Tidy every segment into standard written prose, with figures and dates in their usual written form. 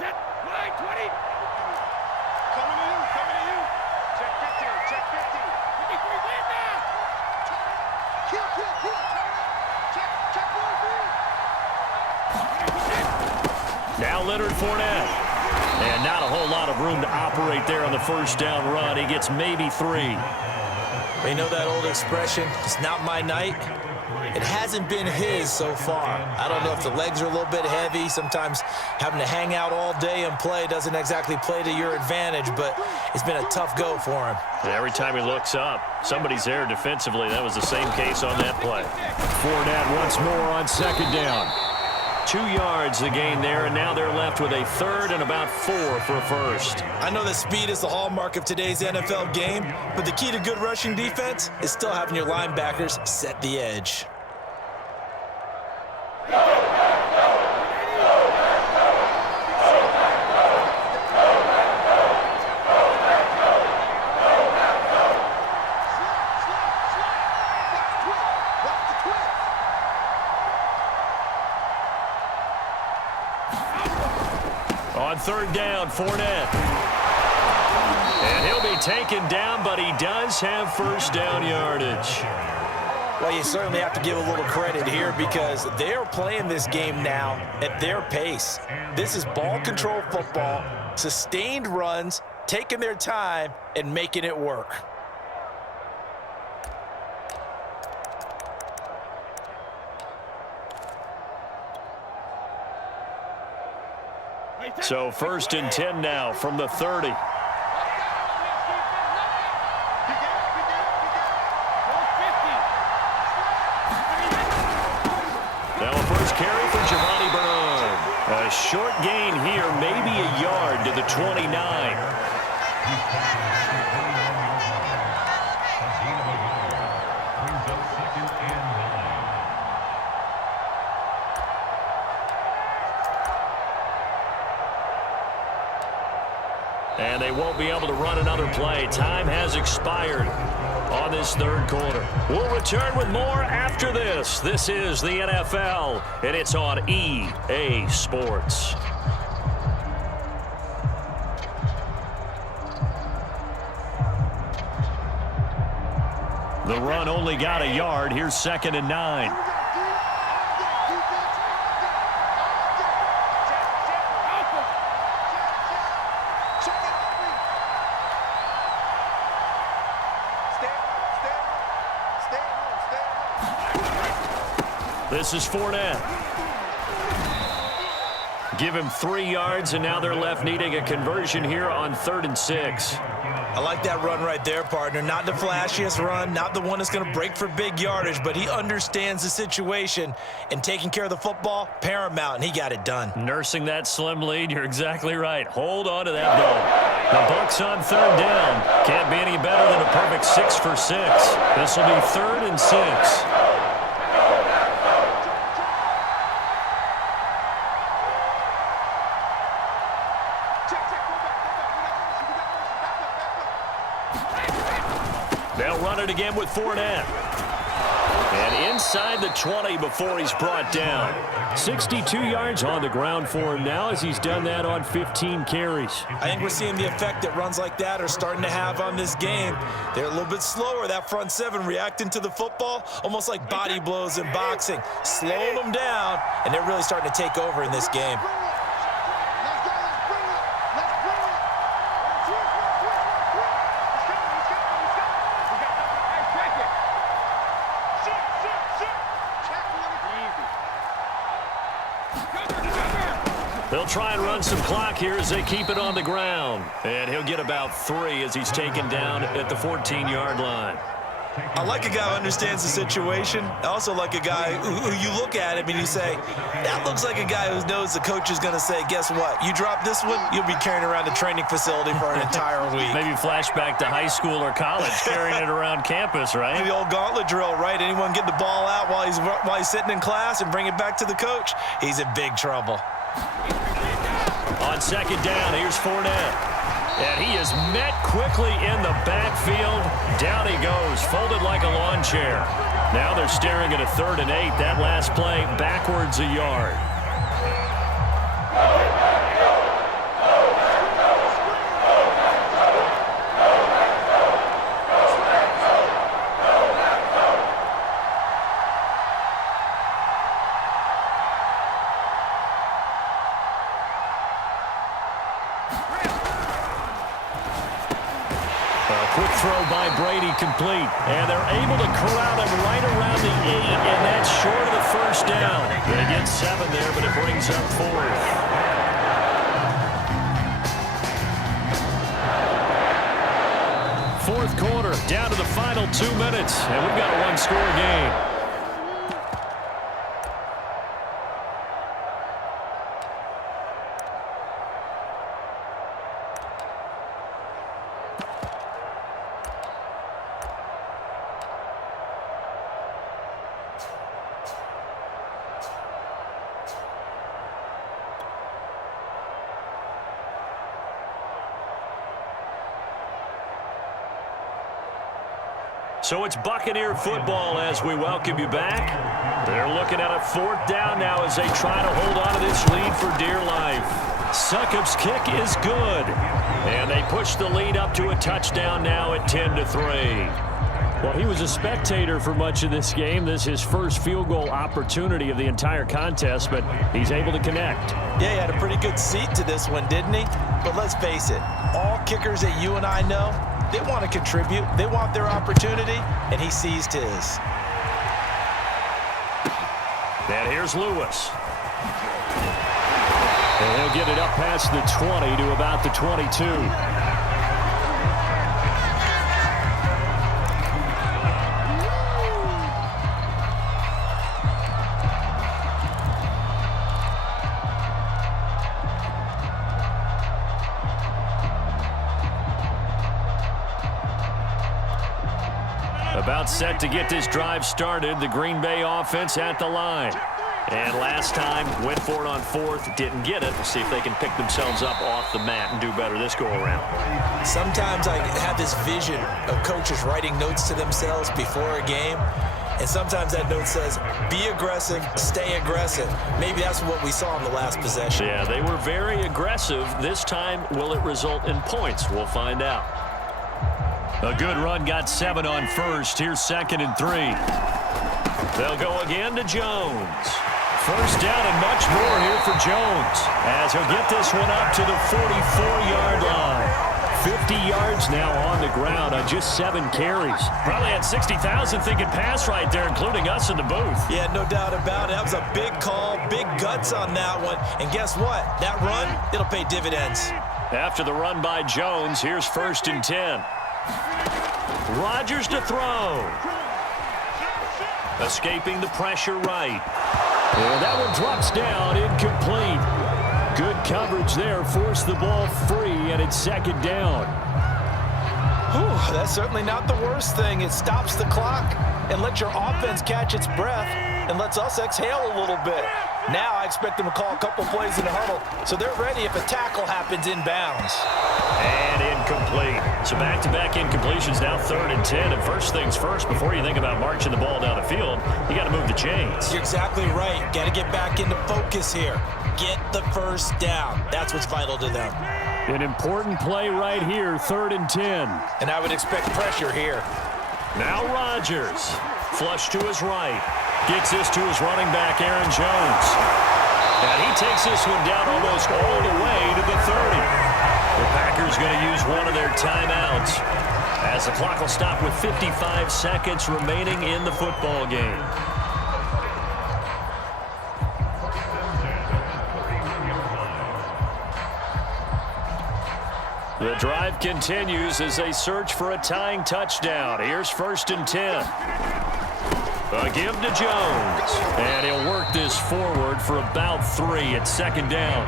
Line 20. Coming to you. Check 15, check 15. Kill. Check 1, Now Leonard Fournette. And not a whole lot of room to operate there on the first down run. He gets maybe 3. You know that old expression, it's not my night? It hasn't been his so far. I don't know if the legs are a little bit heavy. Sometimes having to hang out all day and play doesn't exactly play to your advantage, but it's been a tough go for him. And every time he looks up, somebody's there defensively. That was the same case on that play. Fournette once more on second down. 2 yards the gain there, and now they're left with a third and about 4 for a first. I know that speed is the hallmark of today's NFL game, but the key to good rushing defense is still having your linebackers set the edge. On third down, Fournette. And he'll be taken down, but he does have first down yardage. Well, you certainly have to give a little credit here because they're playing this game now at their pace. This is ball control football, sustained runs, taking their time, and making it work. So first and 10 now from the 30. Now a first carry for Giovanni Bernard. A short gain here, maybe a yard to the 29. And they won't be able to run another play. Time has expired on this third quarter. We'll return with more after this. This is the NFL, and it's on EA Sports. The run only got a yard. Here's 2nd and 9. This is Fournette. Give him 3 yards, and now they're left needing a conversion here on 3rd and 6. I like that run right there, partner. Not the flashiest run, not the one that's going to break for big yardage, but he understands the situation, and taking care of the football, paramount, and he got it done. Nursing that slim lead, you're exactly right. Hold on to that ball. The Bucs on 3rd down. Can't be any better than a perfect 6 for 6. This will be 3rd and 6. They'll run it again with Fournette. And inside the 20 before he's brought down. 62 yards on the ground for him now as he's done that on 15 carries. I think we're seeing the effect that runs like that are starting to have on this game. They're a little bit slower, that front 7, reacting to the football, almost like body blows in boxing, slowing them down, and they're really starting to take over in this game. They'll try and run some clock here as they keep it on the ground. And he'll get about 3 as he's taken down at the 14-yard line. I like a guy who understands the situation. I also like a guy who you look at him and you say, that looks like a guy who knows the coach is going to say, guess what? You drop this one, you'll be carrying around a training facility for an entire week. Maybe flashback to high school or college, carrying it around campus, right? The old gauntlet drill, right? Anyone get the ball out while he's sitting in class and bring it back to the coach, he's in big trouble. On 2nd down, here's Fournette. And he is met quickly in the backfield. Down he goes, folded like a lawn chair. Now they're staring at a 3rd and 8. That last play backwards a yard. A quick throw by Brady complete. And they're able to corral him right around the 8, and that's short of the first down. They get 7 there, but it brings up 4th. Fourth quarter, down to the final 2 minutes, and we've got a one-score game. So it's Buccaneer football as we welcome you back. They're looking at a 4th down now as they try to hold on to this lead for dear life. Succop's kick is good. And they push the lead up to a touchdown now at 10-3. Well, he was a spectator for much of this game. This is his first field goal opportunity of the entire contest, but he's able to connect. Yeah, he had a pretty good seat to this one, didn't he? But let's face it, all kickers that you and I know, they want to contribute. They want their opportunity, and he seized his. And here's Lewis. And he'll get it up past the 20 to about the 22. About set to get this drive started. The Green Bay offense at the line. And last time, went for it on 4th, didn't get it. We'll see if they can pick themselves up off the mat and do better this go-around. Sometimes I have this vision of coaches writing notes to themselves before a game. And sometimes that note says, be aggressive, stay aggressive. Maybe that's what we saw in the last possession. Yeah, they were very aggressive. This time, will it result in points? We'll find out. A good run got 7 on 1st. Here's 2nd and 3. They'll go again to Jones. First down and much more here for Jones as he'll get this one up to the 44-yard line. 50 yards now on the ground on just 7 carries. Probably had 60,000 thinking pass right there, including us in the booth. Yeah, no doubt about it. That was a big call, big guts on that one. And guess what? That run, it'll pay dividends. After the run by Jones, here's 1st and 10. Rodgers to throw. Escaping the pressure right. And that one drops down, incomplete. Good coverage there, forced the ball free, and it's 2nd down. Whew, that's certainly not the worst thing. It stops the clock and lets your offense catch its breath and lets us exhale a little bit. Now I expect them to call a couple plays in the huddle, so they're ready if a tackle happens inbounds. And incomplete. So back-to-back incompletions, now 3rd and 10. And first things first, before you think about marching the ball down the field, you got to move the chains. You're exactly right. Got to get back into focus here. Get the first down. That's what's vital to them. An important play right here, 3rd and 10. And I would expect pressure here. Now Rodgers. Flush to his right. Gets this to his running back, Aaron Jones. And he takes this one down almost all the way to the 30. The Packers going to use one of their timeouts as the clock will stop with 55 seconds remaining in the football game. The drive continues as they search for a tying touchdown. Here's 1st and 10. A give to Jones. And he'll work this forward for about 3 at 2nd down.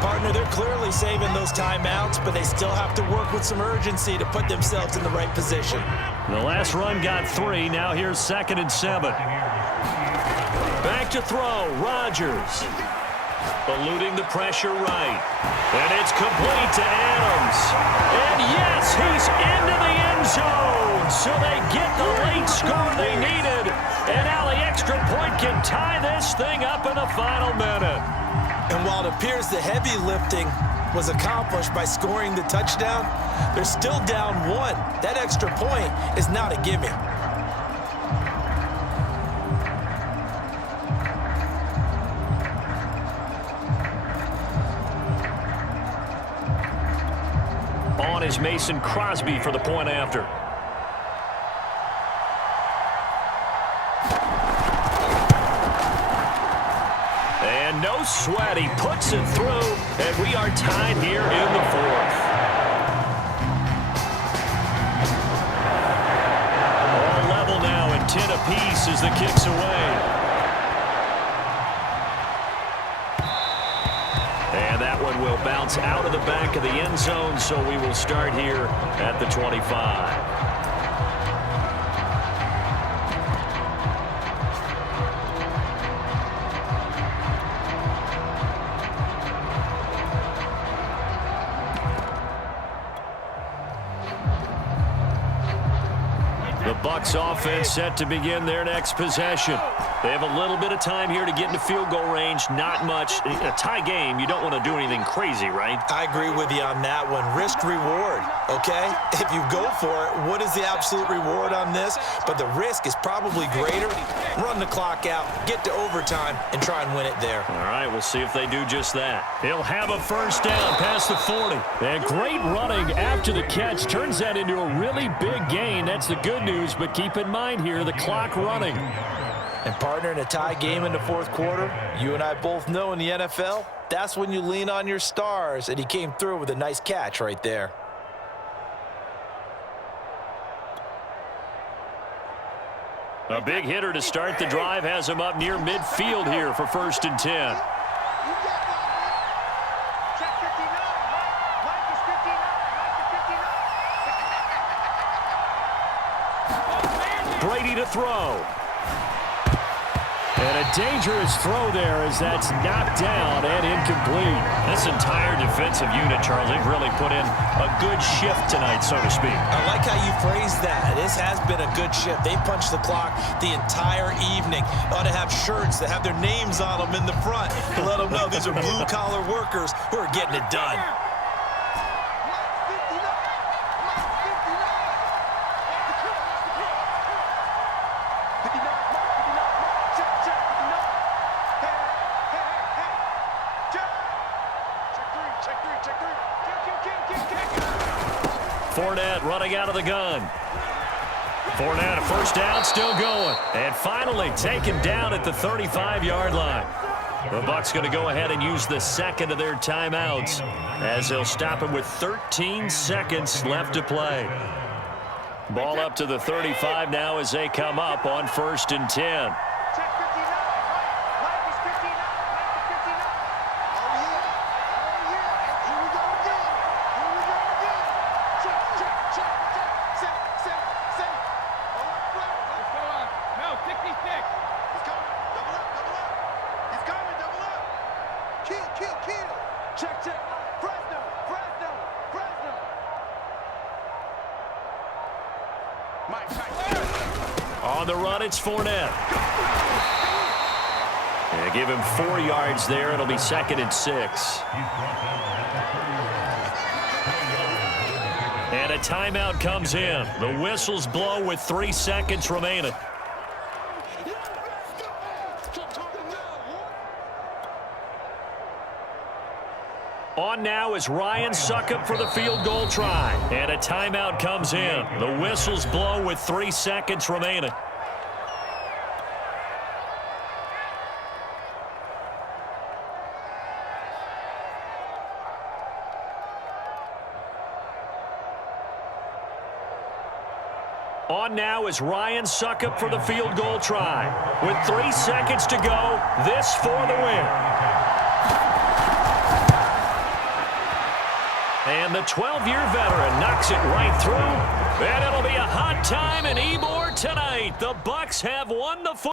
Partner, they're clearly saving those timeouts, but they still have to work with some urgency to put themselves in the right position. The last run got 3. Now here's 2nd and 7. Back to throw. Rodgers. Eluding the pressure right. And it's complete to Adams. And yes, he's into the end zone. So they get the late score they needed. And now the extra point can tie this thing up in the final minute. And while it appears the heavy lifting was accomplished by scoring the touchdown, they're still down 1. That extra point is not a gimme. On his Here's Mason Crosby for the point after. And no sweat. He puts it through, and we are tied here in the fourth. All level now, and 10 apiece as the kick's away. And that one will bounce out of the back of the end zone, so we will start here at the 25. The Bucs offense set to begin their next possession. They have a little bit of time here to get into field goal range. Not much. A tie game, you don't want to do anything crazy, right? I agree with you on that one. Risk reward, okay? If you go for it, what is the absolute reward on this? But the risk is probably greater. Run the clock out, get to overtime, and try and win it there. All right, we'll see if they do just that. He'll have a first down past the 40. And great running after the catch turns that into a really big gain. That's the good news, but keep in mind here, the clock running. And partner, in a tie game in the fourth quarter, you and I both know in the NFL, that's when you lean on your stars, and he came through with a nice catch right there. A big hitter to start the drive has him up near midfield here for 1st and 10. Brady to throw. And a dangerous throw there as that's knocked down and incomplete. This entire defensive unit, Charles, they've really put in a good shift tonight, so to speak. I like how you phrased that. This has been a good shift. They punched the clock the entire evening. Ought to have shirts that have their names on them in the front to let them know these are blue-collar workers who are getting it done. Fournette running out of the gun. Fournette, a first down, still going. And finally taken down at the 35-yard line. The Bucs going to go ahead and use the second of their timeouts as they'll stop him with 13 seconds left to play. Ball up to the 35 now as they come up on 1st and 10. On the run, it's Fournette. And give him 4 yards there. It'll be 2nd and 6. And a timeout comes in. The whistles blow with 3 seconds remaining. On now is Ryan Succop for the field goal try. And a timeout comes in. The whistles blow with 3 seconds remaining. On now is Ryan Succop for the field goal try. With 3 seconds to go, this for the win. And the 12-year veteran knocks it right through. And it'll be a hot time in Ybor tonight. The Bucs have won the football.